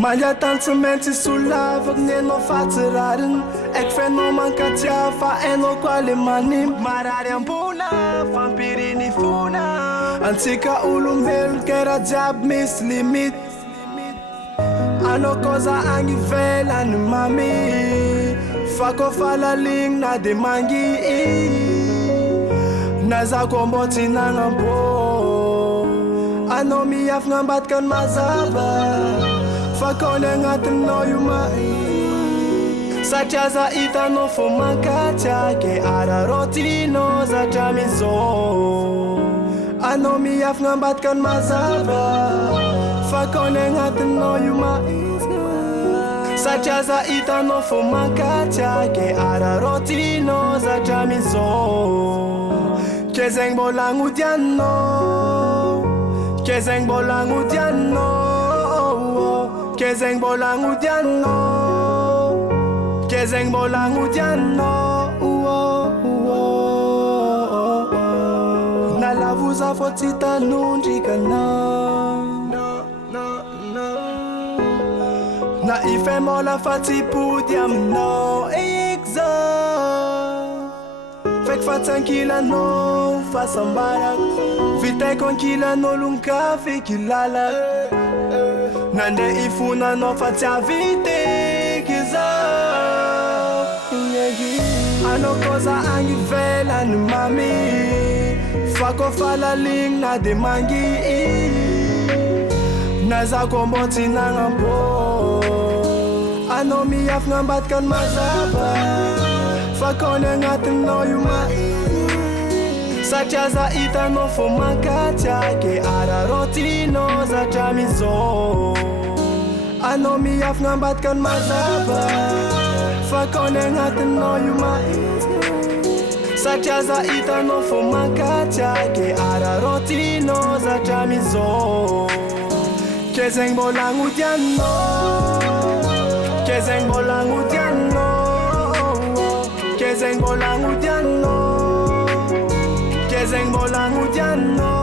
Malha tanto semente sulava que nem não faturaren. É que não manca tiafa é no qual é manim. Marariam puna, vampirini funa. Antica ulumel que era jab miss limit. Ano cosa angi vela no mami. Fako fala ling na de mangi. Naza komboti na ngambo. Ano mi af ngambat kan mazaba. Fakone ngati no yumai. Sachaza ita no fumakacha ke ara rotino za chamizo. Ano mi af ngambat kan mazaba. Fakone ngati no yumai. Sachaza ita no fumakacha ke ara rotino za chamizo. Kezeng bolangu diano. Kezeng bolangu diano. Kezeng bolangu diano. Kezeng bolangu diano. Na lavuza fotita nundika na ife mola fati pudiam no exa. Fek fatankila no fasambara. Vite konkila no lunka fikilala. Nande ifuna no fatia vite kiza. Ano cosa angi vela ni mami. Fako fala ling na de mangi. Naza komboti na ngambo. Ano mi af ngambat kan mazaba. Fakone ngati no yumai. Sachaza ita no fumakacha ke ara rotino za chamizo. Ano mi af ngambat kan mazaba. Fakone ngati no yumai. Sachaza ita no fumakacha ke ara rotino za chamizo. Kezeng bolangu diano. Kezeng bolangu diano. Kezeng bolangu diano. Kezeng bolangu diano.